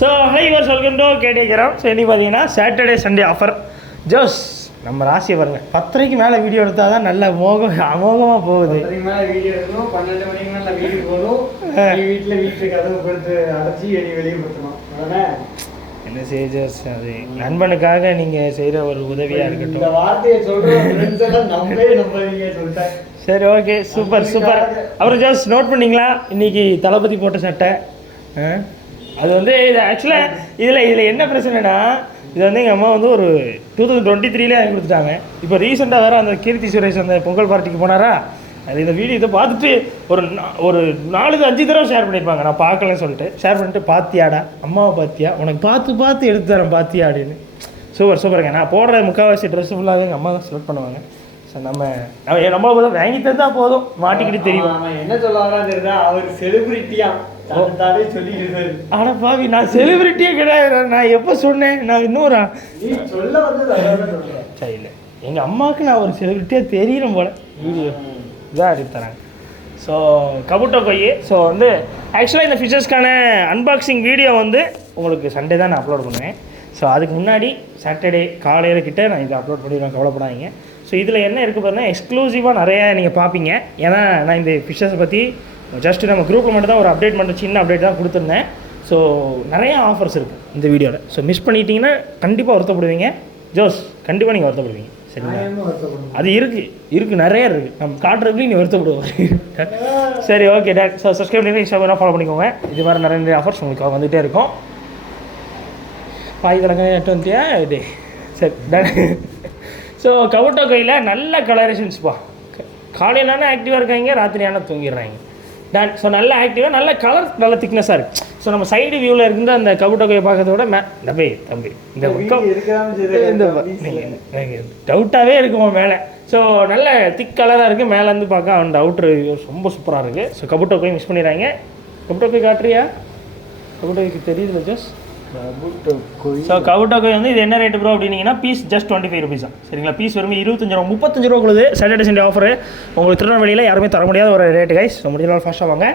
So he was welcome to கேட்டிக்கிறோம். So இன்னைக்கு பார்த்தீங்கன்னா சாட்டர்டே சண்டே ஆஃபர். ஜோஸ் நம்ம ராசியை பாருங்க, 10:30 மேலே வீடியோ எடுத்தால் தான் நல்ல அமோகமாக போகுது. 10:30 மேலே வீடியோ எடுக்கணும், 12 மணிக்கு மேலே வீட்டுக்கு போகணும், வீட்டுக்கு கதவு கொடுத்து அடைச்சி வெளியே கொடுக்கணும். அதனால என்ன செய்ய ஜோஸ், அது நண்பனுக்காக நீங்கள் செய்கிற ஒரு உதவியாக இருக்கட்டும். இந்த வார்த்தையை சொல்கிறேன் சொல்லிட்டேன். சரி, ஓகே, சூப்பர் சூப்பர். அப்புறம் ஜோஸ் நோட் பண்ணிங்களா இன்னைக்கு தளபதி போட்ட சட்டை? அது வந்து இது ஆக்சுவலாக இதில் என்ன பிரச்சனைனா, இது வந்து எங்கள் அம்மா வந்து ஒரு 2023 வாங்கி கொடுத்துட்டாங்க. இப்போ ரீசெண்டாக வேறு அந்த கீர்த்தி சுரேஷ் அந்த பொங்கல் பார்ட்டிக்கு போனாரா, அது இந்த வீடியோ இதை பார்த்துட்டு ஒரு 4-5 தடவை ஷேர் பண்ணியிருப்பாங்க. நான் பார்க்கலன்னு சொல்லிட்டு ஷேர் பண்ணிட்டு, பாத்தியாடா அம்மாவை பாத்தியா, உனக்கு பார்த்து எடுத்து தரேன் பாத்தியா அப்படின்னு. சூப்பர் சூப்பருங்க. நான் போடுற முக்கால்வாசி ட்ரெஸ் ஃபுல்லாகவே எங்கள் அம்மா தான் செலக்ட் பண்ணுவாங்க. ஸோ நம்ம போதும் வாங்கி தந்தா போதும், மாட்டிக்கிட்டு தெரியும். என்ன சொல்லுவாங்க தெரியுதா, அவர் செலிபிரிட்டியா சொல்லிக்கிட்டு. ஆனால் பாவி, நான் செலிபிரிட்டியே கிடையாது. நான் எப்போ சொன்னேன்? நான் இன்னொரு சொல்ல வந்து சரி இல்லை, எங்கள் அம்மாவுக்கு நான் ஒரு செலிபிரிட்டியாக தெரியும் போல. வீடியோ இதாக எடுத்து தராங்க. ஸோ கபுட்டோ கொய். ஸோ வந்து ஆக்சுவலாக இந்த ஃபிஷர்ஸ்க்கான அன்பாக்சிங் வீடியோ வந்து உங்களுக்கு சண்டே தான் நான் அப்லோட் பண்ணுவேன். ஸோ அதுக்கு முன்னாடி சாட்டர்டே காலையில் கிட்டே நான் இதை அப்லோட் பண்ணிடுவேன், கவலைப்படாதீங்க. ஸோ இதில் என்ன இருக்குது பார்த்தீங்கன்னா, எக்ஸ்க்ளூசிவாக நிறையா நீங்கள் பார்ப்பீங்க. ஏன்னா நான் இந்த ஃபிஷர்ஸை பற்றி ஜஸ்ட்டு நம்ம குரூப்பில் மட்டும் தான் ஒரு அப்டேட் பண்ணுற சின்ன அப்டேட் தான் கொடுத்துருந்தேன். ஸோ நிறையா ஆஃபர்ஸ் இருக்குது இந்த வீடியோவில். ஸோ மிஸ் பண்ணிட்டீங்கன்னா கண்டிப்பாக வருத்தப்படுவீங்க ஜோஸ், கண்டிப்பாக நீங்கள் வருத்தப்படுவீங்க. சரிங்களா? அது இருக்குது நிறையா இருக்குது, நம்ம காட்டுறதுக்கு நீங்கள் வருத்தப்படுவோம். சரி, ஓகே டேட். ஸோ சப்ஸ்கிரைப் பண்ணி இன்ஸ்டாகிராம் ஃபாலோ பண்ணிக்கோங்க. இது மாதிரி நிறைய ஆஃபர்ஸ் உங்களுக்கு வந்துகிட்டே இருக்கும். பாய் தலைங்க எட்டு வந்துட்டியா இது? சரி டன். ஸோ கவுட்டோ கையில் நல்ல கலரேஷன்ஸ்ப்பா. காலையிலான ஆக்டிவாக இருக்காங்க, ராத்திரியான தூங்கிடுறாங்க. டன். ஸோ நல்ல ஆக்டிவாக, நல்ல கலர், நல்ல திக்னஸாக இருக்குது. ஸோ நம்ம சைடு வியூவில் இருந்து அந்த கவுட்டோ கையை பார்க்கறத விட தம்பி இந்த டவுட்டாகவே இருக்குமா மேலே. ஸோ நல்ல திக் கலராக இருக்குது. மேலேருந்து பார்க்க அந்த அவுட்ரு ரொம்ப சூப்பராக இருக்குது. ஸோ கவுட்டோ கை மிஸ் பண்ணிடுறாங்க. கவுட்டோ கை காட்டுறியா? கவுட்டோ கைக்கு தெரியுதுல்ல ஜோஸ்? ஸோ கவுட்டோ கை வந்து இது என்ன ரேட்டு ப்ரோ அப்படின்னீங்கன்னா, பீஸ் ஜஸ்ட் 25 ரூபீஸ் தான். சரிங்களா? பீஸ் வரும் 25 ரூபா, 35 ரூபா கொடுது. சாட்டர்டே சண்டே ஆஃபர் உங்களுக்கு திருநெல்வேலியில் யாருமே தர முடியாத ஒரு ரேட்டு கைஸ். ஸோ முடிஞ்ச ஃபாஸ்ட்டாக வாங்க.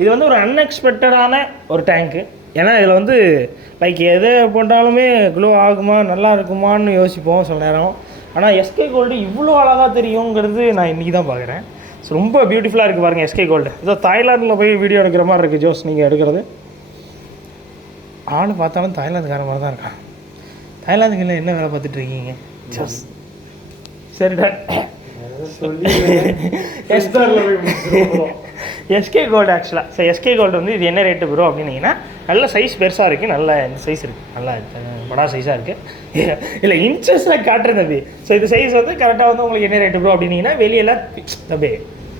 இது வந்து ஒரு அன்எக்ஸ்பெக்டடான ஒரு டேங்க்கு. ஏன்னா இதில் வந்து லைக் எது போட்டாலுமே க்ளோ ஆகுமா, நல்லா இருக்குமான்னு யோசிப்போம் சில நேரம். ஆனால் எஸ்கே கோல்டு இவ்வளோ அழகாக தெரியுங்கிறது நான் இன்றைக்கி தான் பார்க்குறேன். ஸோ ரொம்ப பியூட்டிஃபுல்லாக இருக்குது பாருங்கள் எஸ்கே கோல்டு. இதோ தாய்லாண்டில் போய் வீடியோ எடுக்கிற மாதிரி இருக்குது ஜோஸ் நீங்கள் எடுக்கிறது. ஆள் பார்த்தாலும் தாய்லாந்துக்கார மாதிரி தான் இருக்கான். தாய்லாந்துக்கு என்ன வேலை பார்த்துட்டு இருக்கீங்க ஜோஸ்? சரிடா. எஸ்கே கோல்டு ஆக்சுவலாக. ஸோ எஸ்கே கோல்டு வந்து இது என்ன ரேட்டு ப்ரோ அப்படின்னீங்கன்னா, நல்ல சைஸ் பெருசாக இருக்குது, நல்ல சைஸ் இருக்குது, நல்லா படா சைஸாக இருக்குது. இல்லை இன்ச்சஸில் காட்டுறது. ஸோ இது சைஸ் வந்து கரெக்டாக வந்து உங்களுக்கு என்ன ரேட்டு ப்ரோ அப்படின்னீங்கன்னா, வெளியெல்லாம் தம்பி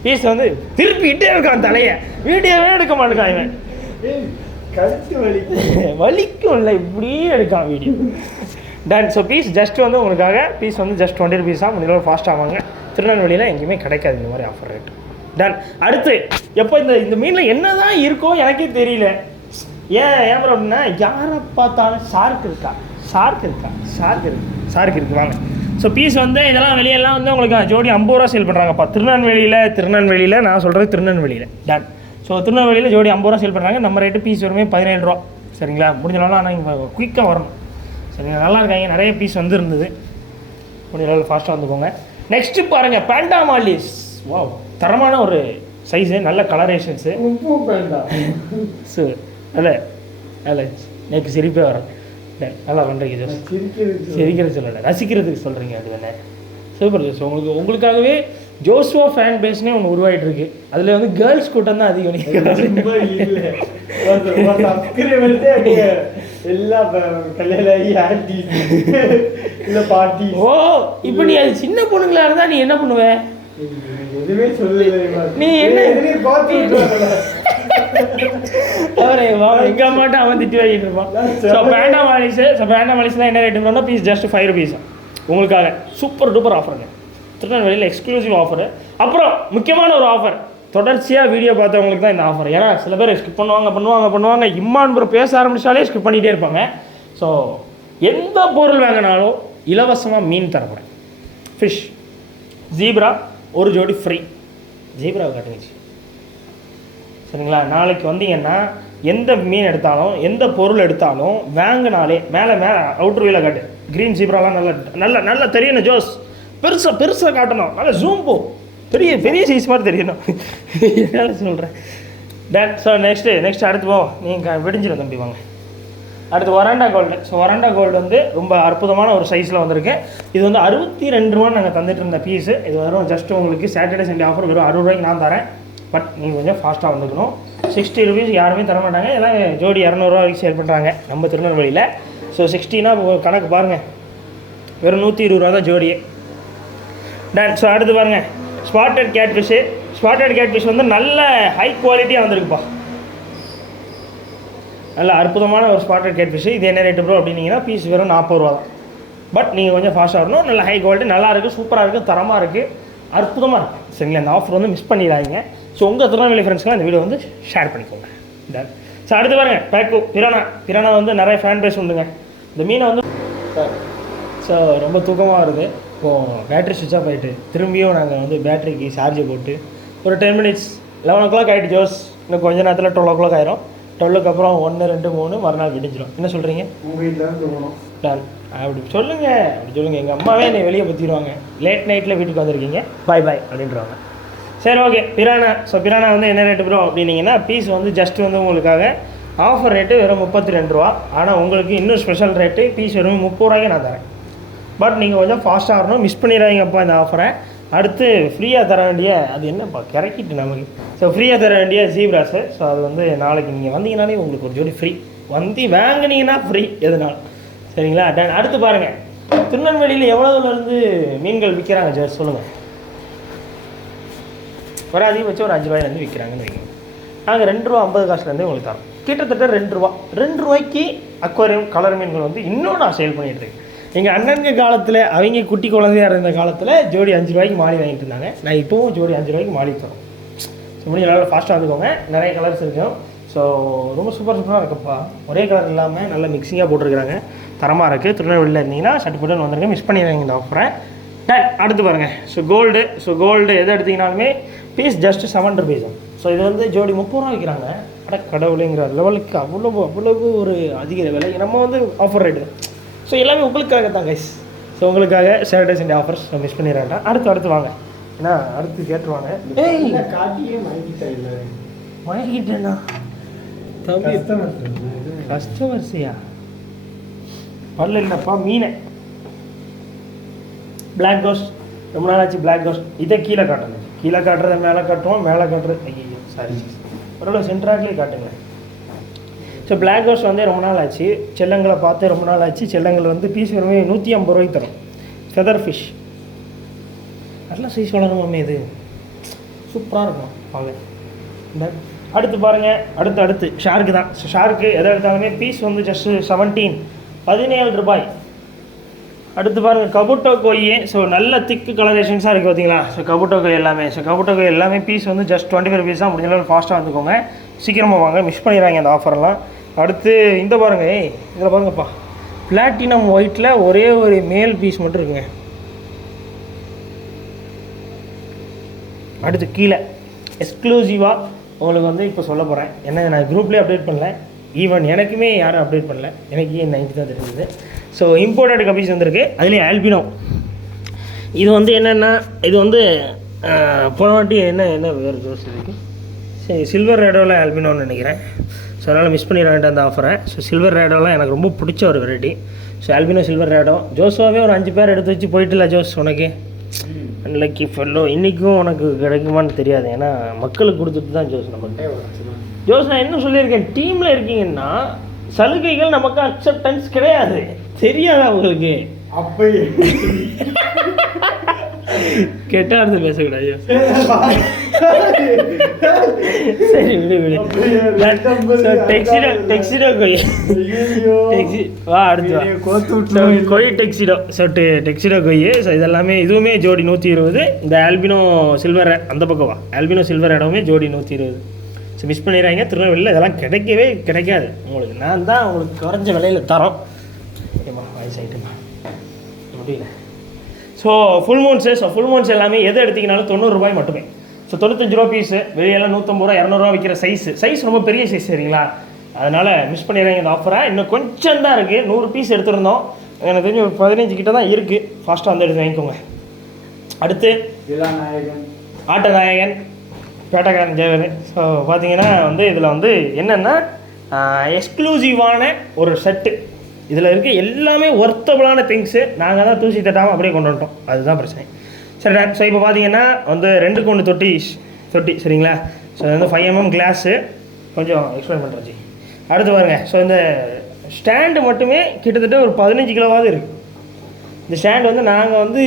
பீஸ் வந்து திருப்பிக்கிட்டே இருக்கான் தலையை, வீடியோவே எடுக்க மாட்டேங்கான் இவன். வலிக்கும் இல்லை, இப்படியே எடுக்கான் video. Done. So piece just வந்து உங்களுக்காக பீஸ் வந்து ஜஸ்ட் 20 ரூபீஸ் தான். முடிஞ்ச ஃபாஸ்ட் ஆவாங்க. திருநெல்வேலியில் எங்கேயுமே கிடைக்காது இந்த மாதிரி ஆஃபர் ரேட். டன். அடுத்து எப்போ இந்த மீனில் என்ன தான் இருக்கோ எனக்கே தெரியல. ஏன் ப்ரோ அப்படின்னா, யாரை பார்த்தாலும் ஷார்க் இருக்குது வாங்க. ஸோ பீஸ் வந்து இதெல்லாம் வெளியெல்லாம் வந்து உங்களுக்கு ஜோடி 50 ரூபா சேல் பண்ணுறாங்கப்பா. திருநெல்வேலியில் நான் சொல்கிறது திருநெல்வேலியில். டன். ஸோ திருநெல்வேலியில் ஜோடி 50 ரூபா சேல் பண்ணுறாங்க. நம்ம ரேட்டு பீஸ் வருமே 17 ரூபா. சரிங்களா? முடிஞ்சனாலும் ஆனால் இங்கே குயிக்காக வரணும். சரிங்களா? நல்லா இருக்காங்க, நிறைய பீஸ் வந்து இருந்தது. முடிஞ்ச ஃபாஸ்ட்டாக வந்துக்கோங்க. நெக்ஸ்ட்டு பாருங்கள், பேண்டா மாலிஸ். வா, தரமான ஒரு சைஸு, நல்ல கலரேஷன்ஸு. ஸோ அல்ல எனக்கு சிரிப்பே வரும். நல்லா பண்ணுறீங்க ஜோஸ். சிரிக்கிறது சொல்லலை, ரசிக்கிறதுக்கு சொல்கிறீங்க. அது தானே சூப்பர் ஜோஸ். உங்களுக்காகவே ஜோஸ்வா ஃபேன் பேஸ்னே ஒன்று உருவாகிட்டு இருக்கு. அதில் வந்து கேர்ள்ஸ் கூட்டம் தான் அதிகம். ஓ, இப்போ நீ அது சின்ன பொண்ணுங்களா இருந்தால் நீ என்ன பண்ணுவ? நீ என்ன எங்கள் அம்மாட்ட அவன் திட்டி வாங்கிட்டு இருப்பான். ஸோ பேண்டா மாலிஸ்லாம் என்ன ரேட்டு பண்ணால் பீஸ் ஜஸ்ட் 5 ரூபீஸ் உங்களுக்காக. சூப்பர் டூப்பர் ஆஃபருங்க. திருநெல்வேலியில் எக்ஸ்க்ளூசிவ் ஆஃபரு. அப்புறம் முக்கியமான ஒரு ஆஃபர், தொடர்ச்சியாக வீடியோ பார்த்தவங்களுக்கு தான் இந்த ஆஃபர். ஏன்னா சில பேர் ஸ்கிப் பண்ணுவாங்க. இம்மான் ப்ரோ பேச ஆரம்பித்தாலே ஸ்கிப் பண்ணிகிட்டே இருப்பாங்க. ஸோ எந்த பொருள் வாங்கினாலும் இலவசமாக மீன் தரப்போகிறேன். ஃபிஷ் ஜீப்ரா ஒரு ஜோடி ஃப்ரீ. ஜீப்ராவை காட்டுங்க சரிங்களா? நாளைக்கு வந்தீங்கன்னா எந்த மீன் எடுத்தாலும் எந்த பொருள் எடுத்தாலும் வாங்கினாலே மேலே அவுட்ரு வீல காட்டு. க்ரீன் ஜீப்ராலாம் நல்லா தெரியணும் ஜோஸ். பெருசாக காட்டணும். நல்லா ஜூம் போ, பெரிய சைஸ் மாதிரி தெரியணும். என்னால் சொல்கிறேன். ஸோ நெக்ஸ்ட் அடுத்து போவோம். நீங்கள் விடிஞ்சிடும் தம்பி வாங்க. அடுத்து வராண்டா கோல்டு. ஸோ வராண்டா கோல்டு வந்து ரொம்ப அற்புதமான ஒரு சைஸில் வந்திருக்கு. இது வந்து 62 ரூபா நாங்கள் தந்துட்டு இருந்த பீஸு. இது வரும் ஜஸ்ட் உங்களுக்கு சாட்டர்டே சண்டே ஆஃபர் வெறும் 60 ரூபாய்க்கு நான் தரேன். பட் நீங்கள் கொஞ்சம் ஃபாஸ்ட்டாக வந்துக்கணும். 60 ருபீஸ் யாருமே தரமாட்டாங்க. எல்லாம் ஜோடி 200 ரூபா வரைக்கும் சேல் பண்ணுறாங்க நம்ம திருநெல்வேலியில். ஸோ 60னா கணக்கு பாருங்கள், வெறும் 120 ரூபா தான் ஜோடியே. டன். ஸோ அடுத்து பாருங்கள், ஸ்பாட்டட் கேட்ஃபிஷ்ஷு. ஸ்பாட்டட் கேட்ஃபிஷ் வந்து நல்ல ஹை குவாலிட்டியாக வந்திருக்குப்பா. நல்ல அற்புதமான ஒரு ஸ்பாட்டட் கேட்ஃபிஷ்ஷு. இது என்ன ரேட்டு ப்ரோ அப்படின்னீங்கன்னா பீஸ் வெறும் 40 ரூபா தான். பட் நீங்கள் கொஞ்சம் ஃபாஸ்ட்டாக வரணும். நல்ல ஹை குவாலிட்டி, நல்லா இருக்குது, சூப்பராக இருக்குது, தரமாக இருக்குது, அற்புதமாக இருக்குது. சரிங்களா? இந்த ஆஃபர் வந்து மிஸ் பண்ணிடாதீங்க. ஸோ உங்கள் திருநெல்வேலி ஃப்ரெண்ட்ஸ்லாம் இந்த வீடியோ வந்து ஷேர் பண்ணிக்கோங்க. டன். ஸோ அடுத்து பாருங்கள், பேக்கோ பிரானா வந்து நிறைய ஃபேன் பேஸ் உண்டுங்க. இந்த மீனை வந்து ஸோ ரொம்ப தூக்கமாக வருது. இப்போது பேட்ரி சுவிட்ச் ஆஃப் ஆகிட்டு திரும்பியும் நாங்கள் வந்து பேட்டரிக்கு சார்ஜை போட்டு ஒரு 10 மினிட்ஸ் 11 o'clock ஆகிட்டு ஜோஸ். இன்னும் கொஞ்ச நேரத்தில் 12 o'clock ஆயிரும். 12க்கு அப்புறம் 1, 2, 3 மறுநாள் விடிஞ்சிடும். என்ன சொல்கிறீங்க? டன். அப்படி சொல்லுங்கள். எங்கள் அம்மாவே என்னை வெளியே பற்றிடுவாங்க. லேட் நைட்டில் வீட்டுக்கு வந்திருக்கீங்க, பாய் அப்படின்றவாங்க. சரி, ஓகே. பிரானா வந்து என்ன ரேட்டு ப்ரோ அப்படின்னீங்கன்னா பீஸ் வந்து ஜஸ்ட் வந்து உங்களுக்காக ஆஃபர் ரேட்டு வெறும் 32 ரூபா. ஆனால் உங்களுக்கு இன்னும் ஸ்பெஷல் ரேட்டு பீஸ் வெறும் 30 ரூபாய்க்கு நான் தரேன். பட் நீங்கள் கொஞ்சம் ஃபாஸ்ட்டாக வரணும், மிஸ் பண்ணிடுறாங்கப்பா இந்த ஆஃபரை. அடுத்து ஃப்ரீயாக தர வேண்டிய அது என்னப்பா கிறக்கிட்டு நமக்கு. ஸோ ஃப்ரீயாக தர வேண்டிய ஜீப்ராஸு. ஸோ அது வந்து நாளைக்கு நீங்கள் வந்தீங்கன்னாலே உங்களுக்கு ஒரு ஜோடி ஃப்ரீ. வாங்கினீங்கன்னா ஃப்ரீ எதுனாலும். சரிங்களா? டன். அடுத்து பாருங்கள், திருநெல்வேலியில் எவ்வளோலேருந்து மீன்கள் விற்கிறாங்க ஜோஸ் சொல்லுங்கள். ஒரு அதிகபட்சம் ஒரு 5 ரூபாயிலேருந்து விற்கிறாங்கன்னு வைக்கணும். நாங்கள் 2 ரூபா 50 காசுலேருந்து உங்களுக்கு தரோம். கிட்டத்தட்ட 2 ரூபாய்க்கு அக்வாரியம் கலர் மீன்கள் வந்து இன்னும் நான் சேல் பண்ணிகிட்ருக்கேன். எங்கள் அண்ணனுக்கு காலத்தில் அவங்க குட்டி குழந்தையாக இருந்த காலத்தில் ஜோடி 5 ரூபாய்க்கு மாலி வாங்கிட்டு இருந்தாங்க. நான் இப்போவும் ஜோடி 5 ரூபாய்க்கு மாலி தரோம். ஸோ முடிஞ்ச அளவில் ஃபாஸ்ட்டாக வந்துக்கோங்க. நிறைய கலர்ஸ் இருக்கும். ஸோ ரொம்ப சூப்பராக இருக்குப்பா. ஒரே கலர் இல்லாமல் நல்ல மிக்சிங்காக போட்டிருக்கிறாங்க, தரமாக இருக்குது. திருநெல்வேலியில் இருந்தீங்கன்னா சட்டுப்பட்டு வந்துருங்க, மிஸ் பண்ணிடுறாங்க இந்த ஆஃபரை. டன். அடுத்து பாருங்கள், கோல்டு எது எடுத்திங்கனாலுமே பீஸ் ஜஸ்ட் 7 rupees தான். ஸோ இது வந்து ஜோடி 30 ரூபா விற்கிறாங்க. கடவுளுங்கிற லெவலுக்கு அவ்வளவு ஒரு அதிக விலை. நம்ம வந்து ஆஃபர் ரேட்டு தான். ஸோ எல்லாமே உங்களுக்காக தான் கைஸ். ஸோ உங்களுக்காக சாட்டர்டே சண்டே ஆஃபர்ஸ் மிஸ் பண்ணிடுறேன்டா. அடுத்து வாங்க, ஏன்னா அடுத்து கேட்டுருவாங்க. காட்டியே மயக்கிட்டேண்ணா தம்பி. கஸ்டமர்ஸியா வரல இல்லைப்பா. மீனை பிளாக் கோஸ்ட் ரொம்ப நாள் ஆச்சு. பிளாக் கோஸ்ட் இதை கீழே காட்டுறதை மேலே காட்டுவோம், மேலே காட்டுறது ஐயோ சாரி ஓரளவு சென்ட்ராக்லேயே காட்டுங்க. ஸோ பிளாக் கோஸ்ட் வந்து ரொம்ப நாள் ஆச்சு. செல்லங்களை பார்த்து ரொம்ப நாள் ஆச்சு. செல்லங்கள் வந்து பீஸ் வெறுமே 150 ரூபாய்க்கு தரும். ஃபெதர் ஃபிஷ் நல்ல சைஸ் வளரணுமே, இது சூப்பராக இருக்கும் பார்க்க. இந்த அடுத்து பாருங்கள், அடுத்து ஷார்க்கு தான். ஸோ ஷார்க்கு எதை எடுத்தாலுமே பீஸ் வந்து ஜஸ்ட் 17 ரூபாய். அடுத்து பாருங்கள் கபுட்டோ கோயி. ஸோ நல்ல திக்கு கலரேஷன்ஸாக இருக்குது பார்த்தீங்களா. ஸோ கபுட்டோ கோய் எல்லாமே பீஸ் வந்து ஜஸ்ட் 25 rupees தான். முடிஞ்ச அளவு ஃபாஸ்ட்டாக வந்துக்கோங்க, சீக்கிரமாக வாங்க, மிஸ் பண்ணிடுறாங்க இந்த ஆஃபர்லாம். அடுத்து இந்த பாருங்கள், இதில் பாருங்கப்பா, பிளாட்டினம் ஒயிட்டில் ஒரே ஒரு மேல் பீஸ் மட்டும் இருக்குங்க. அடுத்து கீழே எக்ஸ்க்ளூசிவாக உங்களுக்கு வந்து இப்போ சொல்ல போகிறேன். ஏன்னா நான் குரூப்லேயே அப்டேட் பண்ணல, ஈவன் எனக்குமே யாரும் அப்டேட் பண்ணல, எனக்கு நைட்டு தான் தெரிஞ்சது. ஸோ இம்போர்ட்டட் கபீஸ் வந்திருக்கு, அதுலேயும் ஆல்பினோ. இது வந்து என்னென்னா, இது வந்து போன வாட்டி என்ன வேறு ஜோஸ் இருக்குது. சரி, சில்வர் ரேடோவில் ஆல்பினோன்னு நினைக்கிறேன். ஸோ அதனால் மிஸ் பண்ணிடுறேன் அந்த ஆஃபரை. ஸோ சில்வர் ரேடோலாம் எனக்கு ரொம்ப பிடிச்ச ஒரு வெரைட்டி. ஸோ ஆல்பினோ சில்வர் ரேடோ ஜோஸாவே ஒரு 5 பேர் எடுத்து வச்சு போயிட்டுல ஜோஸ். உனக்கு அன்லைக்கி ஃபெல்லோ இன்றைக்கும் உனக்கு கிடைக்குமான்னு தெரியாது, ஏன்னா மக்களுக்கு கொடுத்துட்டு தான் ஜோஸ் நமக்கு. ஜோஸ் நான் என்ன சொல்லியிருக்கேன், டீமில் இருக்கீங்கன்னா சலுகைகள் நமக்கு அக்செப்டன்ஸ் கிடையாது, தெரியாதா உங்களுக்கு? அப்பயே கெட்ட அர்த்தம் பேசக்கூடாது. சரி விடு. டெக்ஸிடோ கோய் வா, அடுத்து கோய் டெக்ஸிடோ. ஸோ டெக்ஸிடோ கோய். ஸோ இதெல்லாமே இதுவுமே ஜோடி 120. இந்த ஆல்பினோ சில்வர் அந்த பக்கம் வா, ஆல்பினோ சில்வர் இடமே ஜோடி 120. ஸோ மிஸ் பண்ணிடுறாங்க. திருநெல்வேலியில் இதெல்லாம் கிடைக்கவே கிடைக்காது உங்களுக்கு. நான் தான் உங்களுக்கு குறைஞ்ச விலையில் தரோம். ஓகேம்மா, வயசாகிட்டுமா முடியல. ஸோ ஃபுல் மூன்ஸ் எல்லாமே எது எடுத்திங்கனாலும் 90 ரூபாய் மட்டுமே. ஸோ 95 ரூபா பீஸு. வெளியெல்லாம் 150 ரூபா 200 ரூபா விற்கிற சைஸ் ரொம்ப பெரிய சைஸ் சரிங்களா. அதனால் மிஸ் பண்ணிடுறாங்க இந்த ஆஃபரை. இன்னும் கொஞ்சம் தான் இருக்குது, 100 பீஸ் எடுத்துருந்தோம், எனக்கு தெரிஞ்சு ஒரு 15 கிட்ட தான் இருக்குது. ஃபாஸ்ட்டாக வந்து எடுத்து வாங்கிக்கோங்க. அடுத்து ஆட்டநாயகன் பேட்டக்காரன் ஜெயவன். ஸோ பார்த்தீங்கன்னா வந்து இதில் வந்து என்னென்னா எக்ஸ்க்ளூசிவான ஒரு செட்டு. இதில் இருக்க எல்லாமே ஒர்த்தபுளான திங்ஸு. நாங்கள் தான் தூசி தட்டாமல் அப்படியே கொண்டு வந்துட்டோம், அதுதான் பிரச்சனை. சரி, ஸோ இப்போ பார்த்தீங்கன்னா வந்து 2க்கு 1 தொட்டி சரிங்களா. ஸோ இது வந்து 5 mm கிளாஸு. கொஞ்சம் எக்ஸ்பிளைன் பண்ணுறேன் ஜி. அடுத்து பாருங்கள், ஸோ இந்த ஸ்டாண்டு மட்டுமே கிட்டத்தட்ட ஒரு 15 கிலோவாவது இருக்குது. இந்த ஸ்டாண்டு வந்து நாங்கள் வந்து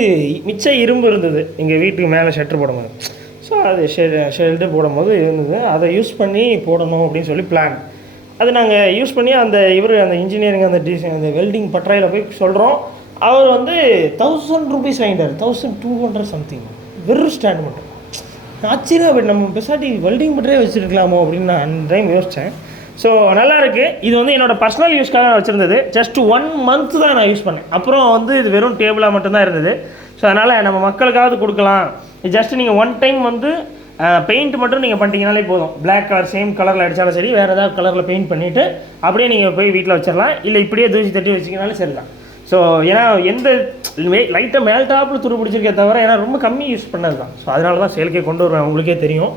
மிச்ச இரும்பு இருந்தது எங்கள் வீட்டுக்கு மேலே ஷட்டர் போடும்போது. ஸோ அது ஷெல்டு போடும்போது இருந்தது, அதை யூஸ் பண்ணி போடணும் அப்படின்னு சொல்லி பிளான். அது நாங்கள் யூஸ் பண்ணி அந்த இன்ஜினியரிங் அந்த டிசைன் அந்த வெல்டிங் பட்டறையில் போய் சொல்கிறோம். அவர் வந்து 1000 ரூபீஸ் வாங்கிட்டார், 1200 சம்திங், வெறும் ஸ்டாண்ட் மட்டும். ஆச்சரியம் போய்ட்டு நம்ம பெசாட்டி வெல்டிங் பட்டறையே வச்சுருக்கலாமோ அப்படின்னு நான் அந்த டைம் யோசித்தேன். ஸோ நல்லாயிருக்கு. இது வந்து என்னோடய பர்சனல் யூஸ்க்காக நான் வச்சுருந்தது. ஜஸ்ட் 1 month தான் நான் யூஸ் பண்ணேன். அப்புறம் வந்து இது வெறும் டேபிளாக மட்டும்தான் இருந்தது. ஸோ அதனால் நம்ம மக்களுக்காவது கொடுக்கலாம். இது ஜஸ்ட்டு நீங்கள் 1 டைம் வந்து பெயிண்ட் மட்டும் நீங்கள் பண்ணிட்டீங்கனாலே போதும். பிளாக் கலர் சேம் கலரில் அடித்தாலும் சரி, வேறு ஏதாவது கலரில் பெயிண்ட் பண்ணிவிட்டு அப்படியே நீங்கள் போய் வீட்டில் வச்சிடலாம். இல்லை இப்படியே தூசி தட்டி வச்சிங்கனாலும் சரி தான். ஸோ ஏன்னா எந்த லைட்டாக மேல் டாப்பில் துரு பிடிச்சிருக்கே தவிர, ஏன்னா ரொம்ப கம்மி யூஸ் பண்ணது தான். ஸோ அதனால தான் சேலுக்கே கொண்டு வருவேன், உங்களுக்கே தெரியும்.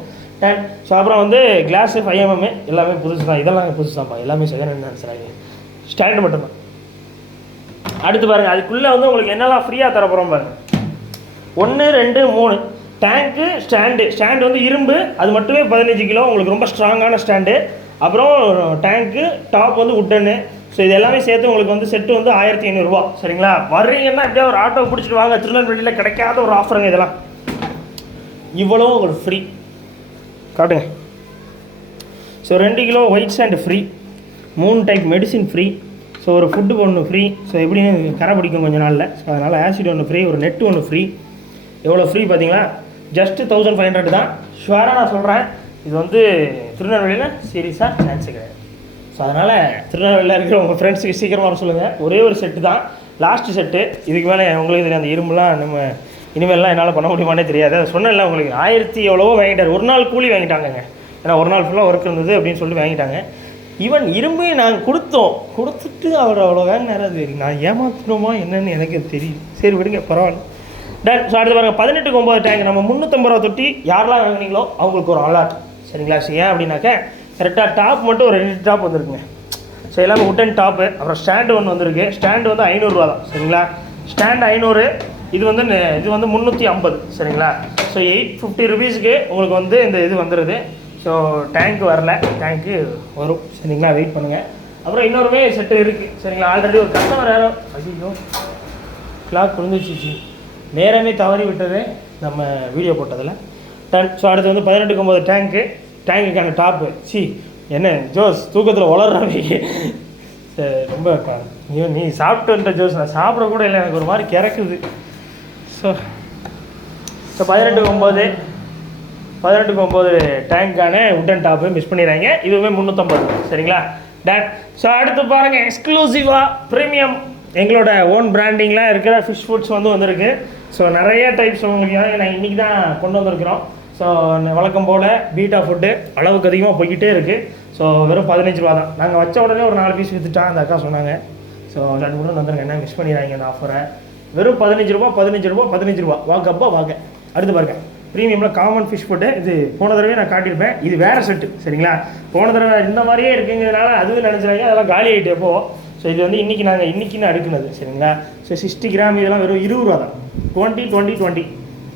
ஸோ அப்புறம் வந்து கிளாஸு 5 mm எல்லாமே புதுசு தான். இதெல்லாம் புதுசு தான்ப்பா, எல்லாமே செகண்ட் ஹேண்ட் தான் சார். ஸ்டாண்டு மட்டும்தான். அடுத்து பாருங்கள், அதுக்குள்ளே வந்து உங்களுக்கு என்னெல்லாம் ஃப்ரீயாக தரப்போகிறோம் பாருங்கள். 1 2 3 டேங்க்கு ஸ்டாண்டு வந்து இரும்பு, அது மட்டுமே 15 கிலோ, உங்களுக்கு ரொம்ப ஸ்ட்ராங்கான ஸ்டாண்டு. அப்புறம் டேங்க்கு டாப் வந்து உட்டனு. ஸோ இது எல்லாமே சேர்த்து உங்களுக்கு வந்து செட்டு வந்து 1500 ரூபா சரிங்களா. வர்றீங்கன்னா எப்படியா ஒரு ஆட்டோ பிடிச்சிட்டு வாங்க, திருநெல்வேலியில் கிடைக்காத ஒரு ஆஃபருங்க இதெல்லாம். இவ்வளோ உங்களுக்கு ஃப்ரீ காட்டுங்க. ஸோ 2 கிலோ white sand free, 3 type medicine free. So ஒரு ஃபுட்டு ஒன்று ஃப்ரீ. ஸோ எப்படின்னு கரை பிடிக்கும் கொஞ்சம் நாளில். ஸோ அதனால் ஆசிட் ஒன்று ஃப்ரீ, ஒரு நெட்டு ஒன்று ஃப்ரீ. எவ்வளோ ஃப்ரீ பார்த்தீங்களா? ஜஸ்ட்டு 1500 தான். ஷுவராக நான் சொல்கிறேன், இது வந்து திருநெல்வேலியில் சீரியஸாக சான்ஸு கிடையாது. ஸோ அதனால் திருநெல்வேலியில் இருக்கிற உங்கள் ஃப்ரெண்ட்ஸுக்கு சீக்கிரமாக வர சொல்லுங்கள். ஒரே ஒரு செட்டு தான், லாஸ்ட்டு செட்டு. இதுக்கு மேலே உங்களுக்கு தெரியும், அந்த இரும்புலாம் நம்ம இனிமேல்லாம் என்னால் பண்ண முடியுமானே தெரியாது. அதை சொன்னேன்ல உங்களுக்கு, 1000 எவ்வளவோ வாங்கிட்டார். ஒரு நாள் கூலி வாங்கிட்டாங்கங்க. ஏன்னா ஒரு நாள் ஃபுல்லாக ஒர்க் இருந்தது அப்படின்னு சொல்லிட்டு வாங்கிட்டாங்க. ஈவன் இரும்பு நாங்கள் கொடுத்துட்டு அவர் அவ்வளோ வாங்கினார். அது நான் ஏமாற்றணுமா என்னன்னு எனக்கு தெரியும். சரி விடுங்க, பரவாயில்ல. டன். ஸோ அடுத்து பாருங்கள், 18க்கு 9 டேங்க். நம்ம 350 ரூபா தொட்டி யாரெல்லாம் வாங்கினீங்களோ அவங்களுக்கு ஒரு அலாட் சரிங்களா. ஸோ ஏன் அப்படின்னாக்க கரெக்டாக டாப் மட்டும் ஒரு 2 டாப் வந்துருக்குங்க. ஸோ எல்லாமே உட்டன் டாப்பு. அப்புறம் ஸ்டாண்டு ஒன்று வந்துருக்கு. ஸ்டாண்டு வந்து 500 ரூபா தான் சரிங்களா. ஸ்டாண்டு 500. இது வந்து 350 சரிங்களா. ஸோ 850 ருபீஸுக்கு உங்களுக்கு வந்து இந்த இது வந்துடுது. ஸோ டேங்க்கு வரல, டேங்க்கு வரும் சரிங்களா, வெயிட் பண்ணுங்கள். அப்புறம் இன்னொருமே செட்டு இருக்குது சரிங்களா. ஆல்ரெடி ஒரு கஸ்டமர் யாரும் ஐயோ கிளாக் குறைஞ்சிச்சு, நேரமே தவறி விட்டது நம்ம வீடியோ போட்டதில். டன். ஸோ அடுத்து வந்து 18க்கு 9 டேங்குக்கான டாப்பு. என்ன ஜோஸ் தூக்கத்தில் வளர்றாங்க. சரி ரொம்ப நீ சாப்பிட்டு வந்த ஜோஸ், நான் சாப்பிட கூட இல்லை, எனக்கு ஒரு மாதிரி கிறக்குது. ஸோ 18க்கு 9 டேங்க்கான உட்டன் டாப்பு மிஸ் பண்ணிடுறாங்க. இதுவுமே 350 சரிங்களா. டன். ஸோ அடுத்து பாருங்கள், எக்ஸ்க்ளூசிவாக ப்ரீமியம் எங்களோட ஓன் பிராண்டிங்லாம் இருக்கிற ஃபிஷ் ஃபுட்ஸ் வந்து வந்திருக்கு. ஸோ நிறைய டைப்ஸ் உங்களுக்கு நான் இன்றைக்கி தான் கொண்டு வந்திருக்கிறோம். ஸோ வழக்கம் போல் பீட்டா ஃபுட்டு அளவுக்கு அதிகமாக போய்கிட்டே இருக்குது. ஸோ வெறும் 15 ரூபா தான். நாங்கள் வச்ச உடனே ஒரு 4 பீஸ் விற்றுட்டா அந்த அக்கா சொன்னாங்க. ஸோ 2 கூட வந்துருங்க, என்ன மிஸ் பண்ணிடுறாங்க அந்த ஆஃபரை. வெறும் 15 ரூபா வாக்கப்பா வாங்க. அடுத்து பாருங்க, ப்ரீமியமில் காமன் ஃபிஷ் ஃபுட்டு. இது போன தடவை நான் காட்டியிருப்பேன், இது வேறு செட்டு சரிங்களா. போன தடவை இந்த மாதிரியே இருக்குங்கிறதுனால அதுவும் நினச்சிடாங்க, அதெல்லாம் காலி ஆகிட்டு எப்போ. ஸோ இது வந்து இன்றைக்கின்னு அடுக்குனது சரிங்களா. ஸோ 60 கிராம் இதெல்லாம் வெறும் 20 ரூபா தான். 20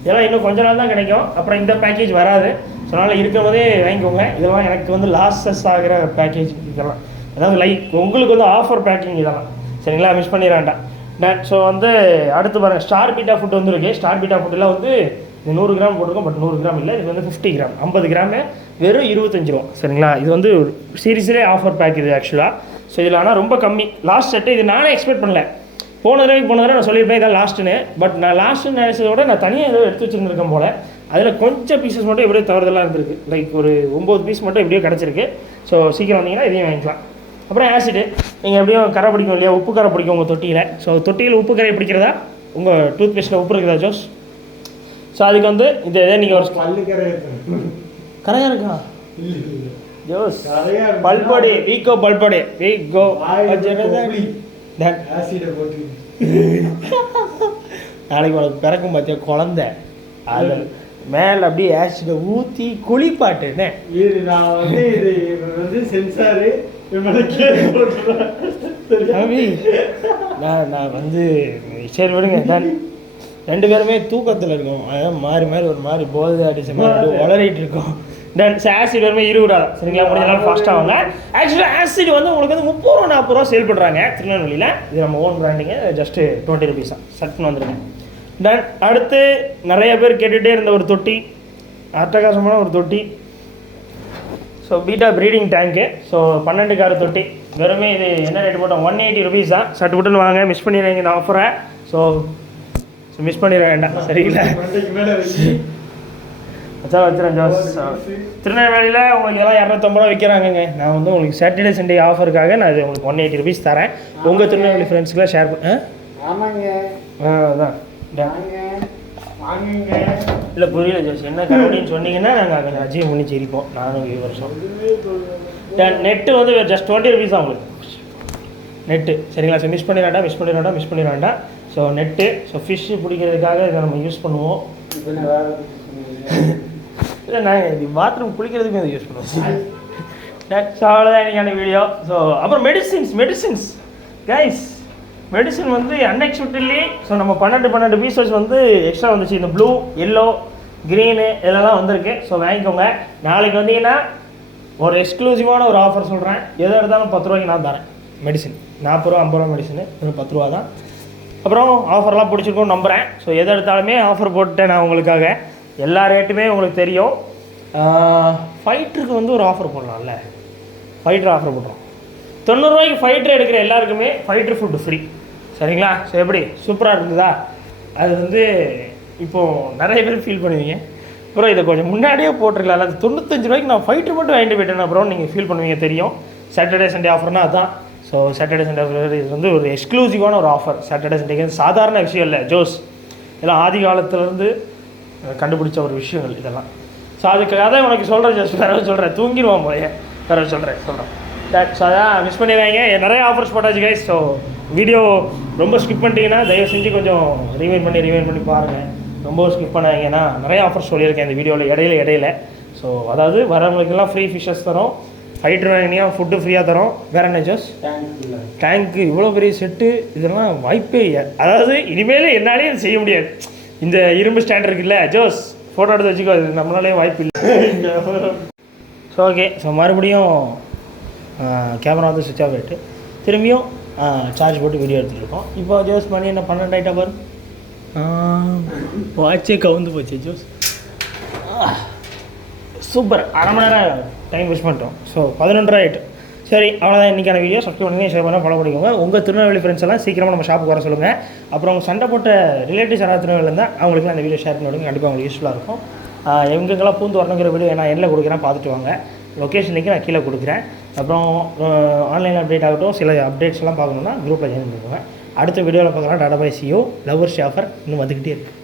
இதெல்லாம் இன்னும் கொஞ்ச நாள் தான் கிடைக்கும். அப்புறம் இந்த பேக்கேஜ் வராது. ஸோ அதனால் இருக்கிறதே வாங்கிக்கோங்க. இதெல்லாம் எனக்கு வந்து லாஸஸ் ஆகிற பேக்கேஜ் இதெல்லாம், அதாவது உங்களுக்கு வந்து ஆஃபர் பேக்கிங் இதெல்லாம் சரிங்களா, மிஸ் பண்ணிடாண்டாம். ஸோ வந்து அடுத்து பாருங்கள், ஸ்டார் பீட்டா ஃபுட் வந்துருக்கு. ஸ்டார் பீட்டா ஃபுட்டெல்லாம் வந்து 100 கிராம் போட்டிருக்கோம், பட் 100 கிராம் இல்லை, இது வந்து 50 கிராம் 50 கிராமு வெறும் 25 ரூபா சரிங்களா. இது வந்து சீரியஸ்லேயே ஆஃபர் பேக் இது ஆக்சுவலாக. ஸோ இதில் ஆனால் ரொம்ப கம்மி. லாஸ்ட் செட்டு இது நானே எக்ஸ்பெக்ட் பண்ணல. போன தடவை நான் சொல்லியிருப்பேன் இதான் லாஸ்ட்டுன்னு. பட் நான் லாஸ்ட்டுன்னு நினைச்சதோட நான் தனியாக ஏதோ எடுத்து வச்சுருந்துருக்கேன் போல். அதில் கொஞ்சம் பீசஸ் மட்டும் எப்படியோ தவறுதலாக இருந்திருக்கு. லைக் ஒரு 9 பீஸ் மட்டும் எப்படியோ கிடச்சிருக்கு. ஸோ சீக்கிரம் வந்தீங்கன்னா இதையும் வாங்கிக்கலாம். அப்புறம் ஆசிடு, நீங்கள் எப்படியும் கரை பிடிக்கும் இல்லையா, உப்பு கரை பிடிக்கும் உங்கள் தொட்டியில். ஸோ தொட்டியில் உப்பு கரை பிடிக்கிறதா, உங்கள் டூத் பேஸ்ட்டில் உப்பு இருக்குதா ஜோஸ்? ஸோ அதுக்கு வந்து இந்த இதை நீங்கள் ஒரு பல்லு கரையாக கரையாக இருக்கா? ஜோஸ் நிறையா இருக்கு. பல்பொடி வீக்கோ பல்பொடி வீக்கோ ஆசிடை போட்டு நாளைக்கு உனக்கு பிறக்கும் பார்த்தியா குழந்தை அது மேலே அப்படியே ஆசிடை ஊற்றி குளிப்பாட்டுன்னு இது நான் வந்து இது வந்து சென்சாரு அபி நான் வந்து சரி விடுங்க நான் 2 பேருமே தூக்கத்தில் இருக்கோம் அதான் மாறி மாறி ஒரு மாதிரி போதை அடிச்ச மாதிரி உளறிட்டு இருக்கோம் தென் ஆசிட் வருமே 20 ரூபா சரிங்களா முடிஞ்ச நாள் ஃபாஸ்ட்டாக வாங்க ஆக்சுவலாக ஆசிட் வந்து உங்களுக்கு வந்து 30 ரூபா 40 ரூபா சேல் பண்ணுறாங்க திருநெல்வேலியில் இது நம்ம ஓன் பிராண்டிங்க ஜஸ்ட்டு 20 ருபீஸ் தான் சட்டுன்னு வந்துருங்க தென் அடுத்து நிறைய பேர் கேட்டுகிட்டே இருந்த ஒரு தொட்டி அட்டகாசமான ஒரு தொட்டி ஸோ பீட்டா ப்ரீடிங் டேங்க்கு ஸோ 12 கார தொட்டி வெறுமே இது என்ன ரேட் போட்டோம் 180 ருபீஸ் தான் சட்டு புட்டுன்னு வாங்க மிஸ் பண்ணிடுறீங்க இந்த ஆஃபரை ஸோ மிஸ் பண்ணிட வேண்டாம் சரிங்களா மேலே வச்சு வச்சா வச்சுறேன் ஜோஸ் திருநெல்வேலியில் உங்களுக்கு எல்லாம் 250 ரூபா விற்கிறாங்கங்க நான் வந்து உங்களுக்கு சாட்டர்டே சண்டே ஆஃபருக்காக நான் இது உங்களுக்கு 180 ருபீஸ் தரேன் உங்கள் திருநெல்வேலி ஃப்ரெண்ட்ஸ்க்குலாம் ஷேர் ஆமாங்க அதான் வாங்குங்க இல்லை புரியல ஜோஸ் என்ன கம்பெனின்னு சொன்னீங்கன்னா நாங்கள் கொஞ்சம் அச்சீவ் பண்ணி சிரிப்போம் நானும் வருஷம் நெட்டு வந்து ஜஸ்ட் 20 ருபீஸ் தான் உங்களுக்கு நெட்டு சரிங்களா சார் மிஸ் பண்ணிட வேண்டாம் ஸோ நெட்டு ஸோ ஃபிஷ்ஷு பிடிக்கிறதுக்காக இதை நம்ம யூஸ் பண்ணுவோம் இல்லை நாங்கள் இது பாத்ரூம் குளிக்கிறதுக்கு இதை யூஸ் பண்ணுவோம் ஸோ அவ்வளோதான் இன்றைக்கான வீடியோ ஸோ அப்புறம் மெடிசின்ஸ் கைஸ் மெடிசன் வந்து அன்எக்ஸ்பெக்டட்லி ஸோ நம்ம 12 பீசஸ் வந்து எக்ஸ்ட்ரா வந்துச்சு இந்த ப்ளூ எல்லோ க்ரீனு இதெல்லாம் வந்திருக்கு ஸோ வாங்கிக்கோங்க நாளைக்கு வந்தீங்கன்னா ஒரு எக்ஸ்க்ளூசிவான ஒரு ஆஃபர் சொல்கிறேன் எதை எடுத்தாலும் 10 ரூபாய்க்கு நான் தரேன் மெடிசன் 40 ரூபா 50 ரூபா மெடிசனு இது 10 ரூபா தான் அப்புறம் ஆஃபர்லாம் பிடிச்சிருக்கோன்னு நம்புகிறேன் ஸோ எதை எடுத்தாலுமே ஆஃபர் போட்டுட்டேன் நான் உங்களுக்காக எல்லா ரேட்டுமே உங்களுக்கு தெரியும் ஃபைட்டருக்கு வந்து ஒரு ஆஃபர் போடலாம்ல ஃபைட்டர் ஆஃபர் போடுறோம் 90 ரூபாய்க்கு ஃபைட்டர் எடுக்கிற எல்லாருக்குமே ஃபைட்டர் ஃபுட்டு ஃப்ரீ சரிங்களா ஸோ எப்படி சூப்பராக இருந்ததா அது வந்து இப்போது நிறைய பேர் ஃபீல் பண்ணுவீங்க அப்புறம் இதை கொஞ்சம் முன்னாடியே போட்டிருக்கலாம் அது 95 ரூபாய்க்கு நான் ஃபைட்டர் மட்டும் வாங்கிட்டு போயிட்டேன் அப்புறம் நீங்கள் ஃபீல் பண்ணுவீங்க தெரியும் சாட்டர்டே சண்டே ஆஃபர்னா அதுதான் ஸோ சாட்டர்டே சண்டே ஆஃபர் இது வந்து ஒரு எக்ஸ்க்ளூசிவான ஒரு ஆஃபர் சாட்டர்டே சண்டேக்கு சாதாரண விஷயம் இல்லை ஜோஸ் இதெல்லாம் ஆதி காலத்துலேருந்து கண்டுபிடிச்ச ஒரு விஷயங்கள் இதெல்லாம் ஸோ அதுக்காக தான் உனக்கு சொல்கிறேன் ஜோஸ் வேறு சொல்கிறேன் தூங்கிடுவான் போய் வேறு சொல்கிறேன் ஸோ அதான் மிஸ் பண்ணிடுறாங்க நிறைய ஆஃபர்ஸ் போட்டாச்சு கைஸ் ஸோ வீடியோ ரொம்ப ஸ்கிப் பண்ணிட்டீங்கன்னா தயவு செஞ்சு கொஞ்சம் ரிவைன் பண்ணி பாருங்கள் ரொம்ப ஸ்கிப் பண்ணாங்கன்னா நிறைய ஆஃபர்ஸ் சொல்லியிருக்கேன் இந்த வீடியோவில் இடையில ஸோ அதாவது வரவங்களுக்கெல்லாம் ஃப்ரீ ஃபிஷ்ஷஸ் தரோம் ஃபைட்டர் வாங்கினியா ஃபுட்டு ஃப்ரீயாக தரோம் வேறு என்ன ஜோஸ் டேங்க்கு இவ்வளோ பெரிய செட்டு இதெல்லாம் வாய்ப்பே இல்லை அதாவது இனிமேல் என்னாலே இது செய்ய முடியாது இந்த இரும்பு ஸ்டாண்ட் இருக்குல்ல ஜோஸ் ஃபோட்டோ எடுத்து வச்சுக்கோ அது நம்மளாலே வாய்ப்பு இல்லை ஸோ ஓகே ஸோ மறுபடியும் கேமரா வந்து சுவிட்ச் ஆஃப் ஆகிட்டு திரும்பியும் சார்ஜ் போட்டு வீடியோ எடுத்துகிட்ருக்கோம் இப்போ ஜோஸ் மணி என்ன 12 ஆகிட்டா பாரு வாட்சே கவுந்து போச்சு ஜோஸ் சூப்பர் அரை மணி நேரம் டைம் வேஸ்ட் பண்ணிட்டோம் ஸோ 11 ஆகிட்டு சரி அவ்வளோதான் இன்றைக்கான வீடியோ சப்ஸ்கிரைப் பண்ணி ஷேர் பண்ணால் ஃபாலோ பண்ணிக்கோங்க உங்கள் திருநெல்வேலி ஃப்ரெண்ட்ஸ் எல்லாம் சீக்கிரமாக நம்ம ஷாப்புக்கு வர சொல்லுங்கள் அப்புறம் அவங்க சண்டை போட்ட ரிலேட்டிவ்ஸ் யாராவது திருநெல்வேலி இருந்தால் அவங்களுக்குலாம் இந்த வீடியோ ஷேர் பண்ணி விடுங்க கண்டிப்பாக உங்களுக்கு யூஸ்ஃபுல்லாக இருக்கும் எங்கெங்கெல்லாம் பூந்து வரணுங்கிற வீடியோ நான் எல்லாம் கொடுக்குறேன் பார்த்துட்டு வாங்க லொக்கேஷன் லிங்க் நான் கீழே கொடுக்குறேன் அப்புறம் ஆன்லைன் அப்டேட் ஆகட்டும் சில அப்டேட்ஸ்லாம் பார்க்கணுன்னா குரூப்பில் ஜாயின் பண்ணிக்கோங்க அடுத்த வீடியோவில் பார்க்கலாம் டாடா பை சிஓ லவ்வர்ஸ் ஆஃபர் இன்னும் வந்துக்கிட்டே இருக்குது